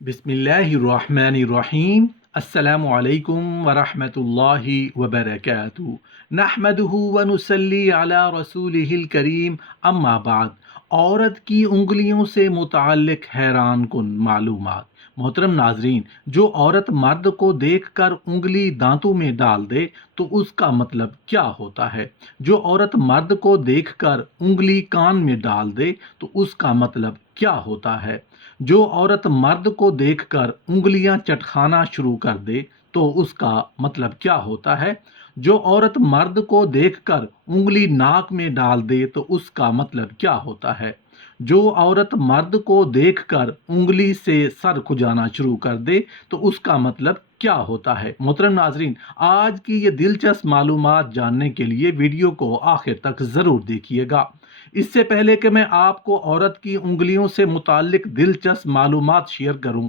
बिस्मिल्लाहिर्रहमानिर्रहीम। अस्सलामु अलैकुम वरहमतुल्लाहि वबरकातुहू। नहमदुहु व नुसल्ली अला रसूलिहिल करीम। अम्मा बाद। औरत की उंगलियों से मुताल्लिक हैरान कुन मालूमात। मोहतरम नाजरीन, जो औरत मर्द को देखकर उंगली दांतों में डाल दे तो उसका मतलब क्या होता है। जो औरत मर्द को देखकर उंगली कान में डाल दे तो उसका मतलब क्या होता है। जो औरत मर्द को देखकर उंगलियां चटखाना शुरू कर दे तो उसका मतलब क्या होता है। जो औरत मर्द को देखकर उंगली नाक में डाल दे तो उसका मतलब क्या होता है। जो औरत मर्द को देखकर उंगली से सर खुजाना शुरू कर दे तो उसका मतलब क्या होता है। मोहतरम नाजरीन, आज की ये दिलचस्प मालूमात जानने के लिए वीडियो को आखिर तक ज़रूर देखिएगा। इससे पहले कि मैं आपको औरत की उंगलियों से मुताल्लिक दिलचस्प मालूमात शेयर करूं,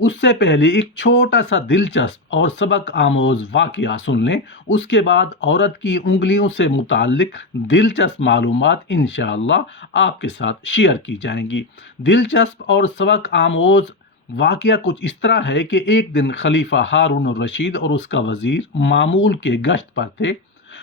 उससे पहले एक छोटा सा दिलचस्प और सबक आमोज वाकया सुन लें। उसके बाद औरत की उंगलियों से मुताल्लिक दिलचस्प मालूमात इंशाअल्लाह आपके साथ शेयर की जाएंगी। दिलचस्प और सबक आमोज वाकया कुछ इस तरह है कि एक दिन खलीफा हारून रशीद और उसका वजीर मामूल के गश्त पर थे।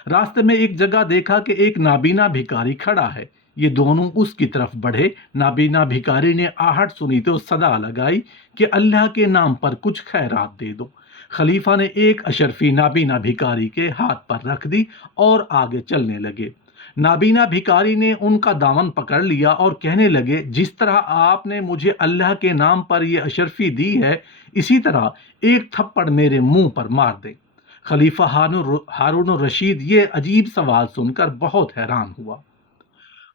रास्ते में एक जगह देखा कि एक नाबीना भिखारी खड़ा है। ये दोनों उसकी तरफ बढ़े। नाबीना भिखारी ने आहट सुनी तो सदा लगाई कि अल्लाह के नाम पर कुछ खैरात दे दो। खलीफा ने एक अशरफी नाबीना भिखारी के हाथ पर रख दी और आगे चलने लगे। नाबीना भिखारी ने उनका दामन पकड़ लिया और कहने लगे, जिस तरह आपने मुझे अल्लाह के नाम पर यह अशरफी दी है, इसी तरह एक थप्पड़ मेरे मुंह पर मार दे। खलीफा हारून रशीद ये अजीब सवाल सुनकर बहुत हैरान हुआ।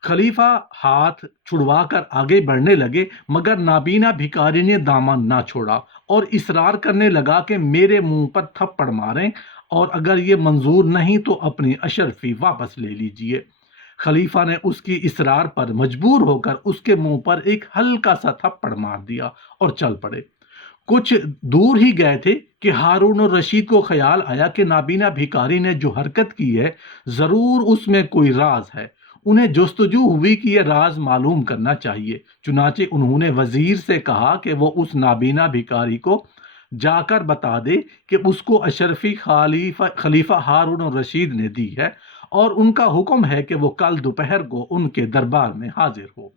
खलीफा हाथ छुड़वाकर आगे बढ़ने लगे, मगर नाबीना भिखारी ने दामन ना छोड़ा और इसरार करने लगा कि मेरे मुंह पर थप्पड़ मारें, और अगर ये मंजूर नहीं तो अपनी अशरफी वापस ले लीजिए। खलीफा ने उसकी इसरार पर मजबूर होकर उसके मुंह पर एक हल्का सा थप्पड़ मार दिया और चल पड़े। कुछ दूर ही गए थे कि हारून और रशीद को ख्याल आया कि नाबीना भिखारी ने जो हरकत की है, जरूर उसमें कोई राज है। उन्हें जुस्तजू हुई कि यह राज मालूम करना चाहिए। चुनाचे उन्होंने वजीर से कहा कि वो उस नाबीना भिखारी को जाकर बता दे कि उसको अशरफी खलीफा हारून और रशीद ने दी है और उनका हुक्म है कि वो कल दोपहर को उनके दरबार में हाजिर हो।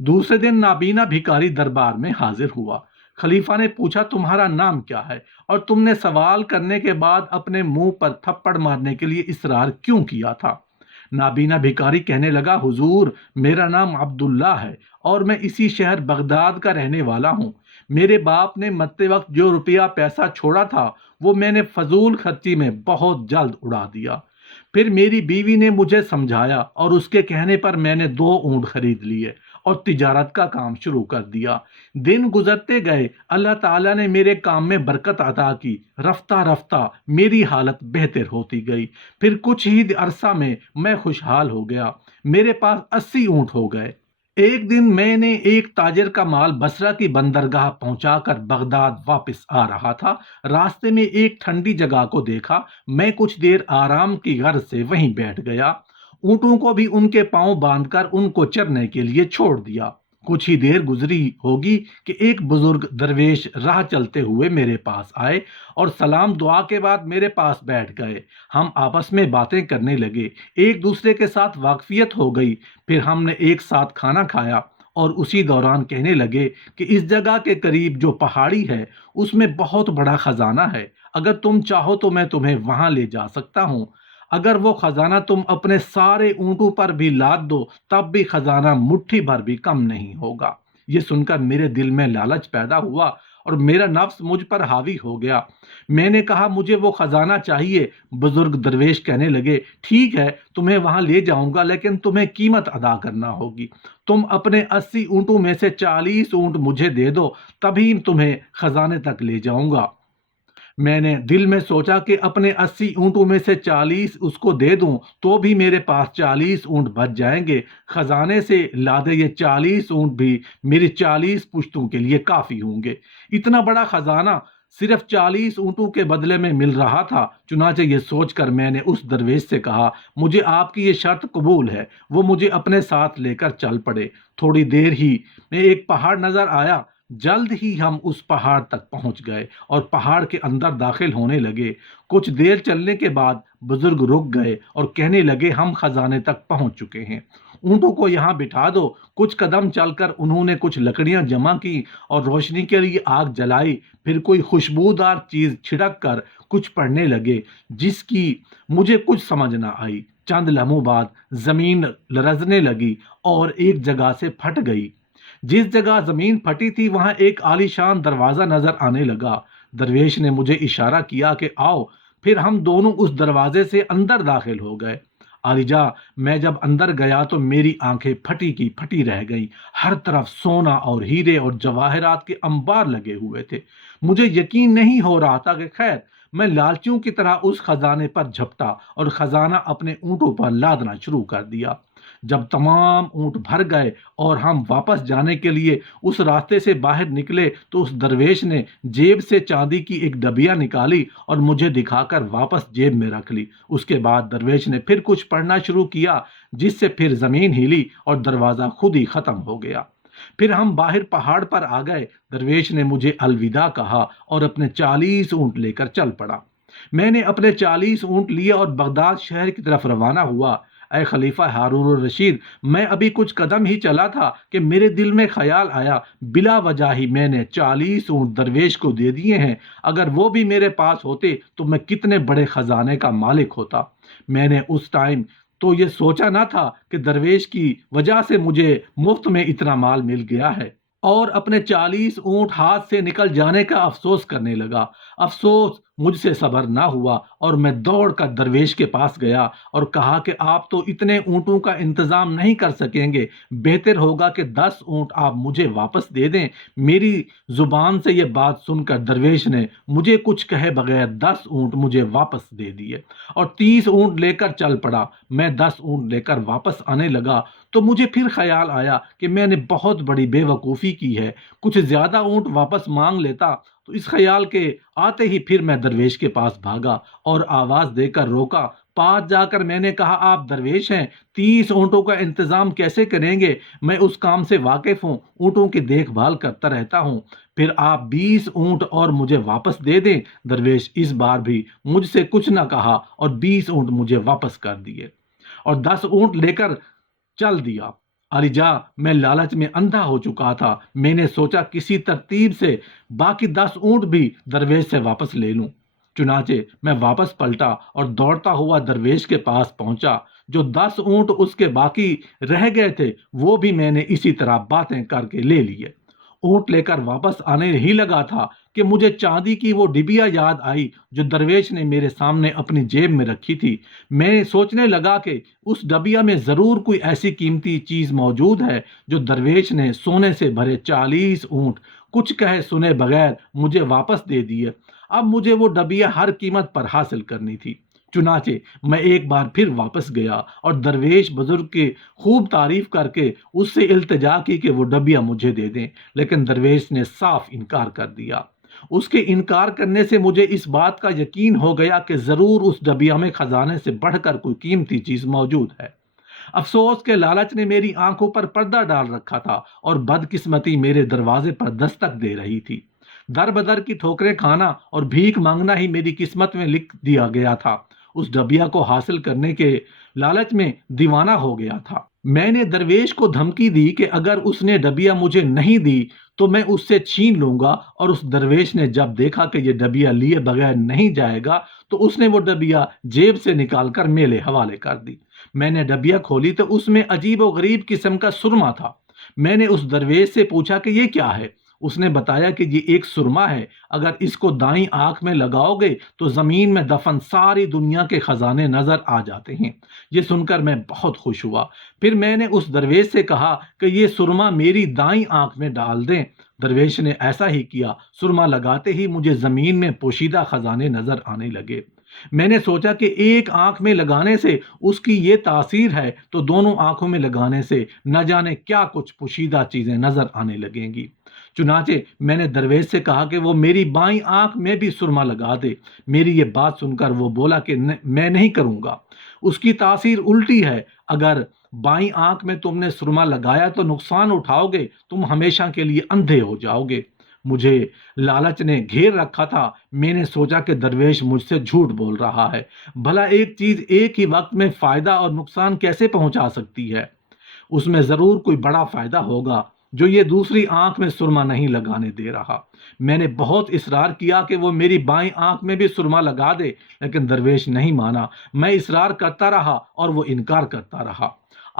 दूसरे दिन नाबीना भिखारी दरबार में हाजिर हुआ। खलीफा ने पूछा, तुम्हारा नाम क्या है और तुमने सवाल करने के बाद अपने मुंह पर थप्पड़ मारने के लिए इसरार क्यों किया था। नाबीना भिखारी कहने लगा, हुजूर, मेरा नाम अब्दुल्ला है और मैं इसी शहर बगदाद का रहने वाला हूँ। मेरे बाप ने मरते वक्त जो रुपया पैसा छोड़ा था वो मैंने फजूल खर्ची में बहुत जल्द उड़ा दिया। फिर मेरी बीवी ने मुझे समझाया और उसके कहने पर मैंने 2 ऊंट खरीद लिए और तिजारत का काम शुरू कर दिया। दिन गुजरते गए, अल्लाह ताला ने मेरे काम में बरकत अता की। रफ्ता रफ्ता मेरी हालत बेहतर होती गई। फिर कुछ ही अरसा में मैं खुशहाल हो गया। मेरे पास 80 ऊंट हो गए। एक दिन मैंने एक ताजिर का माल बसरा की बंदरगाह पहुंचाकर बगदाद वापस आ रहा था। रास्ते में एक ठंडी जगह को देखा। मैं कुछ देर आराम की गर्ज से वहीं बैठ गया। ऊंटों को भी उनके पांव बांधकर उनको चरने के लिए छोड़ दिया। कुछ ही देर गुजरी होगी कि एक बुजुर्ग दरवेश राह चलते हुए मेरे पास आए और सलाम दुआ के बाद मेरे पास बैठ गए। हम आपस में बातें करने लगे। एक दूसरे के साथ वाकफियत हो गई। फिर हमने एक साथ खाना खाया और उसी दौरान कहने लगे कि इस जगह के करीब जो पहाड़ी है उसमें बहुत बड़ा खजाना है। अगर तुम चाहो तो मैं तुम्हें वहां ले जा सकता हूँ। अगर वो खजाना तुम अपने सारे ऊंटों पर भी लाद दो तब भी खजाना मुट्ठी भर भी कम नहीं होगा। ये सुनकर मेरे दिल में लालच पैदा हुआ और मेरा नफ्स मुझ पर हावी हो गया। मैंने कहा, मुझे वो खजाना चाहिए। बुजुर्ग दरवेश कहने लगे, ठीक है, तुम्हें वहां ले जाऊंगा, लेकिन तुम्हें कीमत अदा करना होगी। तुम अपने 80 ऊंटों में से 40 ऊंट मुझे दे दो, तभी तुम्हें खजाने तक ले जाऊंगा। मैंने दिल में सोचा कि अपने 80 ऊंटों में से 40 उसको दे दूं तो भी मेरे पास 40 ऊंट बच जाएंगे। खजाने से लादे ये 40 ऊंट भी मेरी 40 पुश्तों के लिए काफी होंगे। इतना बड़ा खजाना सिर्फ 40 ऊंटों के बदले में मिल रहा था। चुनाचे ये सोचकर मैंने उस दरवेश से कहा, मुझे आपकी ये शर्त कबूल है। वो मुझे अपने साथ लेकर चल पड़े। थोड़ी देर ही में एक पहाड़ नजर आया। जल्द ही हम उस पहाड़ तक पहुंच गए और पहाड़ के अंदर दाखिल होने लगे। कुछ देर चलने के बाद बुजुर्ग रुक गए और कहने लगे, हम खजाने तक पहुंच चुके हैं, ऊंटों को यहाँ बिठा दो। कुछ कदम चलकर उन्होंने कुछ लकड़ियां जमा की और रोशनी के लिए आग जलाई। फिर कोई खुशबूदार चीज छिड़क कर कुछ पढ़ने लगे, जिसकी मुझे कुछ समझ न आई। चंद लम्हों बाद जमीन लरजने लगी और एक जगह से फट गई। जिस जगह जमीन फटी थी वहां एक आलीशान दरवाजा नजर आने लगा। दरवेश ने मुझे इशारा किया कि आओ। फिर हम दोनों उस दरवाजे से अंदर दाखिल हो गए। आलिजा, मैं जब अंदर गया तो मेरी आंखें फटी की फटी रह गईं। हर तरफ सोना और हीरे और जवाहरात के अंबार लगे हुए थे। मुझे यकीन नहीं हो रहा था कि खैर मैं लालचियों की तरह उस खजाने पर झपटा और खजाना अपने ऊंटों पर लादना शुरू कर दिया। जब तमाम ऊंट भर गए और हम वापस जाने के लिए उस रास्ते से बाहर निकले तो उस दरवेश ने जेब से चांदी की एक डबिया निकाली और मुझे दिखाकर वापस जेब में रख ली। उसके बाद दरवेश ने फिर कुछ पढ़ना शुरू किया, जिससे फिर जमीन हिली और दरवाजा खुद ही खत्म हो गया। फिर हम बाहर पहाड़ पर आ गए। दरवेश ने मुझे अलविदा कहा और अपने 40 ऊंट लेकर चल पड़ा। मैंने अपने 40 ऊंट लिए और बगदाद शहर की तरफ रवाना हुआ। ऐ खलीफा हारून रशीद, मैं अभी कुछ कदम ही चला था कि मेरे दिल में ख्याल आया, बिला वजह ही मैंने 40 ऊंट दरवेश को दे दिए हैं। अगर वो भी मेरे पास होते तो मैं कितने बड़े खजाने का मालिक होता। मैंने उस टाइम तो ये सोचा ना था कि दरवेश की वजह से मुझे मुफ्त में इतना माल मिल गया है। और अपने 40 ऊंट हाथ से निकल जाने का अफसोस करने लगा। अफसोस मुझसे सब्र ना हुआ और मैं दौड़कर दरवेश के पास गया और कहा कि आप तो इतने ऊंटों का इंतजाम नहीं कर सकेंगे, बेहतर होगा कि 10 ऊंट आप मुझे वापस दे दें। मेरी जुबान से ये बात सुनकर दरवेश ने मुझे कुछ कहे बगैर 10 ऊंट मुझे वापस दे दिए और 30 ऊंट लेकर चल पड़ा। मैं 10 ऊंट लेकर वापस आने लगा तो मुझे फिर ख्याल आया कि मैंने बहुत बड़ी बेवकूफ़ी की है, कुछ ज़्यादा ऊंट वापस मांग लेता। तो इस ख्याल के आते ही फिर मैं दरवेश के पास भागा और आवाज़ देकर रोका। पास जाकर मैंने कहा, आप दरवेश हैं, 30 ऊंटों का इंतज़ाम कैसे करेंगे? मैं उस काम से वाकिफ़ हूँ, ऊंटों की देखभाल करता रहता हूँ। फिर आप 20 ऊंट और मुझे वापस दे दें। दरवेश इस बार भी मुझसे कुछ न कहा और 20 ऊंट मुझे वापस कर दिए और 10 ऊंट लेकर चल दिया। अलिजा, मैं लालच में अंधा हो चुका था। मैंने सोचा किसी तरतीब से बाकी 10 ऊंट भी दरवेश से वापस ले लूं। चुनाचे मैं वापस पलटा और दौड़ता हुआ दरवेश के पास पहुंचा। जो 10 ऊंट उसके बाकी रह गए थे वो भी मैंने इसी तरह बातें करके ले लिए। ऊंट लेकर वापस आने ही लगा था कि मुझे चांदी की वो डिबिया याद आई जो दरवेश ने मेरे सामने अपनी जेब में रखी थी। मैं सोचने लगा कि उस डबिया में जरूर कोई ऐसी कीमती चीज मौजूद है जो दरवेश ने सोने से भरे 40 ऊंट कुछ कहे सुने बगैर मुझे वापस दे दिए। अब मुझे वो डबिया हर कीमत पर हासिल करनी थी। चुनाचे मैं एक बार फिर वापस गया और दरवेश बुजुर्ग की खूब तारीफ करके उससे इल्तिजा की कि वो डबिया मुझे दे दें, लेकिन दरवेश ने साफ इनकार कर दिया। उसके इनकार करने से मुझे इस बात का यकीन हो गया कि जरूर उस डबिया में खजाने से बढ़कर कोई कीमती चीज मौजूद है। अफसोस के लालच ने मेरी आंखों पर पर्दा डाल रखा था और बदकिस्मती मेरे दरवाजे पर दस्तक दे रही थी। दर बदर की ठोकरें खाना और भीख मांगना ही मेरी किस्मत में लिख दिया गया था। उस डबिया को हासिल करने के लालच में दीवाना हो गया था। मैंने दरवेश को धमकी दी कि अगर उसने डबिया मुझे नहीं दी तो मैं उससे छीन लूंगा। और उस दरवेश ने जब देखा कि यह डबिया लिए बगैर नहीं जाएगा तो उसने वो डबिया जेब से निकालकर मेरे हवाले कर दी। मैंने डबिया खोली तो उसमें अजीब और गरीब किस्म का सुरमा था। मैंने उस दरवेश से पूछा कि ये क्या है। उसने बताया कि ये एक सुरमा है, अगर इसको दाईं आंख में लगाओगे तो जमीन में दफन सारी दुनिया के खजाने नजर आ जाते हैं। ये सुनकर मैं बहुत खुश हुआ। फिर मैंने उस दरवेश से कहा कि ये सुरमा मेरी दाईं आंख में डाल दें। दरवेश ने ऐसा ही किया। सुरमा लगाते ही मुझे जमीन में पोशीदा खजाने नजर आने लगे। मैंने सोचा कि एक आंख में लगाने से उसकी ये तासीर है तो दोनों आंखों में लगाने से न जाने क्या कुछ पोशीदा चीजें नजर आने लगेंगी। चुनाचे मैंने दरवेश से कहा कि वो मेरी बाईं आंख में भी सुरमा लगा दे। मेरी ये बात सुनकर वो बोला कि मैं नहीं करूंगा। اس کی تاثیر الٹی ہے۔ اگر بائیں آنکھ میں تم نے سرما لگایا تو نقصان اٹھاؤ گے، تم ہمیشہ کے لیے اندھے ہو جاؤ گے۔ مجھے لالچ نے گھیر رکھا تھا، میں نے سوچا کہ درویش مجھ سے جھوٹ بول رہا ہے، بھلا ایک چیز ایک ہی وقت میں فائدہ اور نقصان کیسے پہنچا سکتی ہے؟ اس میں ضرور کوئی بڑا فائدہ ہوگا جو یہ دوسری آنکھ میں سرما نہیں لگانے دے رہا۔ میں نے بہت اصرار کیا کہ وہ میری بائیں آنکھ میں بھی سرما لگا دے، لیکن درویش نہیں مانا۔ میں اصرار کرتا رہا اور وہ انکار کرتا رہا۔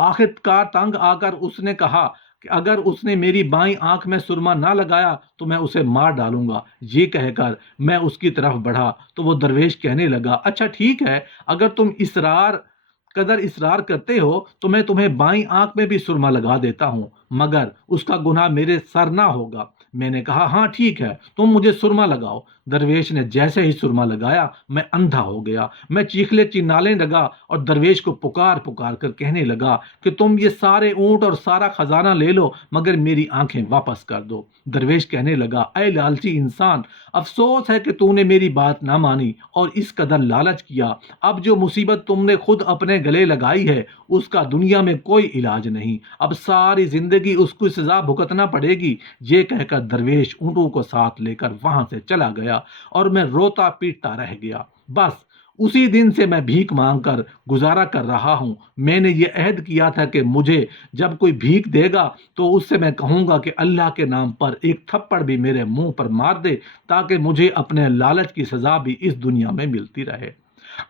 آخر کار تنگ آ کر اس نے کہا کہ اگر اس نے میری بائیں آنکھ میں سرما نہ لگایا تو میں اسے مار ڈالوں گا۔ یہ کہہ کر میں اس کی طرف بڑھا تو وہ درویش کہنے لگا، اچھا ٹھیک ہے، اگر تم اصرار کرتے ہو تو میں تمہیں بائیں آنکھ میں بھی سرما لگا دیتا ہوں، مگر اس کا گناہ میرے سر نہ ہوگا۔ میں نے کہا ہاں ٹھیک ہے، تم مجھے سرما لگاؤ۔ درویش نے جیسے ہی سرما لگایا میں اندھا ہو گیا۔ میں چیخنے چنالنے لگا اور درویش کو پکار پکار کر کہنے لگا کہ تم یہ سارے اونٹ اور سارا خزانہ لے لو مگر میری آنکھیں واپس کر دو۔ درویش کہنے لگا، اے لالچی انسان، افسوس ہے کہ تو نے میری بات نہ مانی اور اس قدر لالچ کیا۔ اب جو مصیبت تم نے خود اپنے گلے لگائی ہے اس کا دنیا میں کوئی علاج نہیں، اب ساری زندگی اس کو سزا بھگتنا پڑے گی۔ یہ کہہ کر درویش اونٹوں کو ساتھ لے کر وہاں سے چلا گیا اور میں روتا پیٹتا رہ گیا۔ بس اسی دن سے میں بھیک مانگ کر گزارا کر رہا ہوں۔ میں نے یہ عہد کیا تھا کہ مجھے جب کوئی بھیک دے گا تو اس سے میں کہوں گا کہ اللہ کے نام پر ایک تھپڑ بھی میرے منہ پر مار دے تاکہ مجھے اپنے لالچ کی سزا بھی اس دنیا میں ملتی رہے۔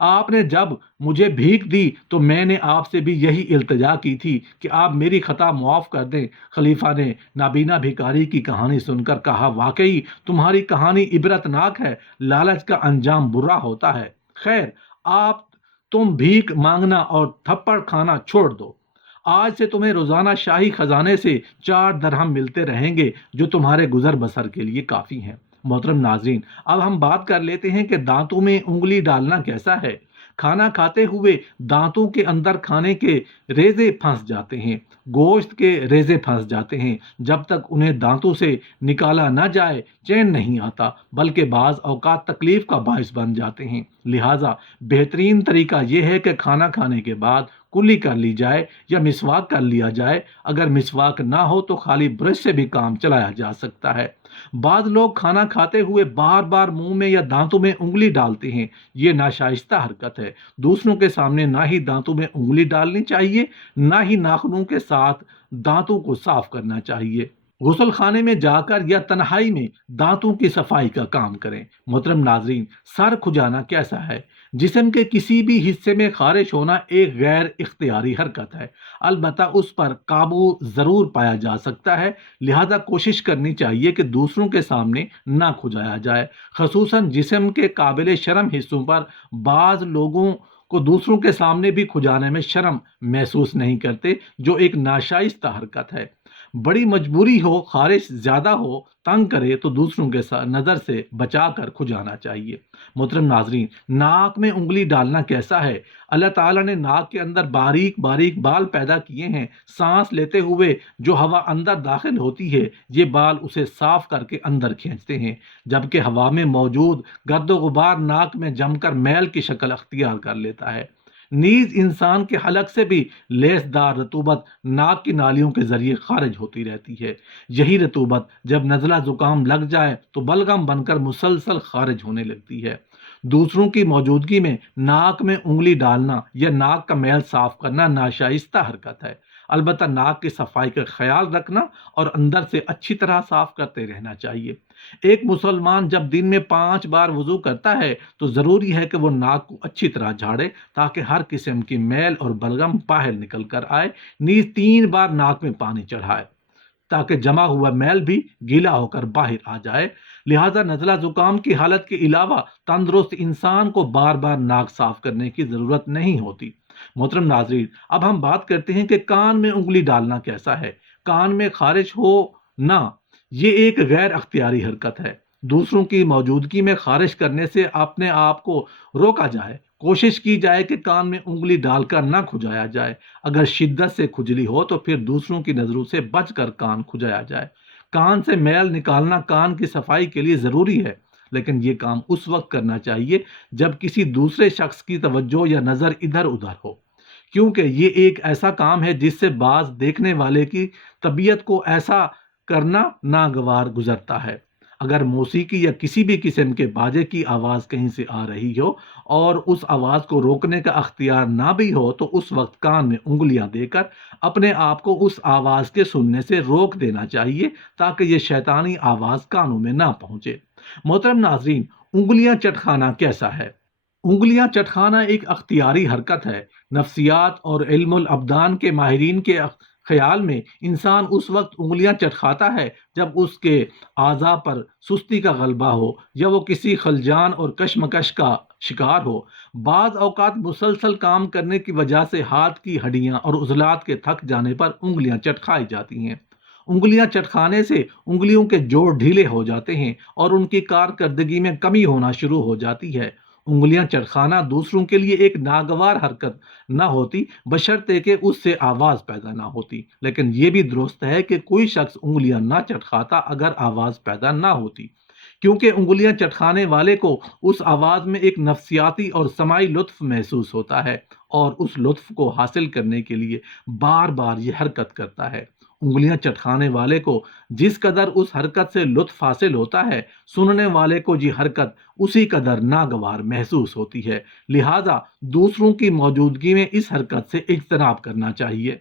آپ نے جب مجھے بھیک دی تو میں نے آپ سے بھی یہی التجا کی تھی کہ آپ میری خطا معاف کر دیں۔ خلیفہ نے نابینا بھکاری کی کہانی سن کر کہا، واقعی تمہاری کہانی عبرت ناک ہے، لالچ کا انجام برا ہوتا ہے۔ خیر، تم بھیک مانگنا اور تھپڑ کھانا چھوڑ دو۔ آج سے تمہیں روزانہ شاہی خزانے سے 4 درہم ملتے رہیں گے جو تمہارے گزر بسر کے لیے کافی ہیں۔ محترم ناظرین، اب ہم بات کر لیتے ہیں کہ دانتوں میں انگلی ڈالنا کیسا ہے۔ کھانا کھاتے ہوئے دانتوں کے اندر کھانے کے ریزے پھنس جاتے ہیں، گوشت کے ریزے پھنس جاتے ہیں۔ جب تک انہیں دانتوں سے نکالا نہ جائے چین نہیں آتا، بلکہ بعض اوقات تکلیف کا باعث بن جاتے ہیں۔ لہٰذا بہترین طریقہ یہ ہے کہ کھانا کھانے کے بعد کلی کر لی جائے یا مسواک کر لیا جائے۔ اگر مسواک نہ ہو تو خالی برش سے بھی کام چلایا جا سکتا ہے۔ بعض لوگ کھانا کھاتے ہوئے بار بار منہ میں یا دانتوں میں انگلی ڈالتے ہیں، یہ ناشائستہ حرکت ہے۔ دوسروں کے سامنے نہ ہی دانتوں میں انگلی ڈالنی چاہیے، نہ ہی ناخنوں کے ساتھ دانتوں کو صاف کرنا چاہیے۔ غسل خانے میں جا کر یا تنہائی میں دانتوں کی صفائی کا کام کریں۔ محترم ناظرین، سر کھجانا کیسا ہے؟ جسم کے کسی بھی حصے میں خارش ہونا ایک غیر اختیاری حرکت ہے، البتہ اس پر قابو ضرور پایا جا سکتا ہے، لہذا کوشش کرنی چاہیے کہ دوسروں کے سامنے نہ کھجایا جائے، خصوصاً جسم کے قابل شرم حصوں پر۔ بعض لوگوں کو دوسروں کے سامنے بھی کھجانے میں شرم محسوس نہیں کرتے، جو ایک ناشائستہ حرکت ہے۔ بڑی مجبوری ہو، خارش زیادہ ہو، تنگ کرے تو دوسروں کے نظر سے بچا کر کھجانا چاہیے۔ محترم ناظرین، ناک میں انگلی ڈالنا کیسا ہے؟ اللہ تعالیٰ نے ناک کے اندر باریک باریک بال پیدا کیے ہیں۔ سانس لیتے ہوئے جو ہوا اندر داخل ہوتی ہے یہ بال اسے صاف کر کے اندر کھینچتے ہیں، جبکہ ہوا میں موجود گرد و غبار ناک میں جم کر میل کی شکل اختیار کر لیتا ہے۔ نیز انسان کے حلق سے بھی لیسدار رطوبت ناک کی نالیوں کے ذریعے خارج ہوتی رہتی ہے۔ یہی رطوبت جب نزلہ زکام لگ جائے تو بلغم بن کر مسلسل خارج ہونے لگتی ہے۔ دوسروں کی موجودگی میں ناک میں انگلی ڈالنا یا ناک کا میل صاف کرنا ناشائستہ حرکت ہے، البتہ ناک کی صفائی کا خیال رکھنا اور اندر سے اچھی طرح صاف کرتے رہنا چاہیے۔ ایک مسلمان جب دن میں 5 بار وضو کرتا ہے تو ضروری ہے کہ وہ ناک کو اچھی طرح جھاڑے تاکہ ہر قسم کی میل اور بلغم باہر نکل کر آئے۔ نیز 3 بار ناک میں پانی چڑھائے تاکہ جمع ہوا میل بھی گیلا ہو کر باہر آ جائے۔ لہٰذا نزلہ زکام کی حالت کے علاوہ تندرست انسان کو بار بار ناک صاف کرنے کی ضرورت نہیں ہوتی۔ محترم ناظرین، اب ہم بات کرتے ہیں کہ کان میں انگلی ڈالنا کیسا ہے۔ کان میں خارش ہو نہ، یہ ایک غیر اختیاری حرکت ہے۔ دوسروں کی موجودگی میں خارش کرنے سے اپنے آپ کو روکا جائے۔ کوشش کی جائے کہ کان میں انگلی ڈال کر نہ کھجایا جائے۔ اگر شدت سے کھجلی ہو تو پھر دوسروں کی نظروں سے بچ کر کان کھجایا جائے۔ کان سے میل نکالنا کان کی صفائی کے لیے ضروری ہے، لیکن یہ کام اس وقت کرنا چاہیے جب کسی دوسرے شخص کی توجہ یا نظر ادھر ادھر ہو، کیونکہ یہ ایک ایسا کام ہے جس سے بعض دیکھنے والے کی طبیعت کو ایسا کرنا ناگوار گزرتا ہے۔ اگر موسیقی یا کسی بھی قسم کے باجے کی آواز کہیں سے آ رہی ہو اور اس آواز کو روکنے کا اختیار نہ بھی ہو تو اس وقت کان میں انگلیاں دے کر اپنے آپ کو اس آواز کے سننے سے روک دینا چاہیے تاکہ یہ شیطانی آواز کانوں میں نہ پہنچے۔ محترم ناظرین، انگلیاں چٹخانا کیسا ہے؟ انگلیاں چٹخانا ایک اختیاری حرکت ہے۔ نفسیات اور علم الابدان کے ماہرین کے خیال میں انسان اس وقت انگلیاں چٹکھاتا ہے جب اس کے اعضاء پر سستی کا غلبہ ہو یا وہ کسی خلجان اور کشمکش کا شکار ہو۔ بعض اوقات مسلسل کام کرنے کی وجہ سے ہاتھ کی ہڈیاں اور عضلات کے تھک جانے پر انگلیاں چٹکھائی جاتی ہیں۔ انگلیاں چٹکھانے سے انگلیوں کے جوڑ ڈھیلے ہو جاتے ہیں اور ان کی کارکردگی میں کمی ہونا شروع ہو جاتی ہے۔ انگلیاں چٹکھانا دوسروں کے لیے ایک ناگوار حرکت نہ ہوتی بشرطے کہ اس سے آواز پیدا نہ ہوتی، لیکن یہ بھی درست ہے کہ کوئی شخص انگلیاں نہ چٹکھاتا اگر آواز پیدا نہ ہوتی، کیونکہ انگلیاں چٹکھانے والے کو اس آواز میں ایک نفسیاتی اور سماعی لطف محسوس ہوتا ہے اور اس لطف کو حاصل کرنے کے لیے بار بار یہ حرکت کرتا ہے۔ انگلیاں چٹکھانے والے کو جس قدر اس حرکت سے لطف حاصل ہوتا ہے، سننے والے کو یہ حرکت اسی قدر ناگوار محسوس ہوتی ہے، لہٰذا دوسروں کی موجودگی میں اس حرکت سے اجتناب کرنا چاہیے۔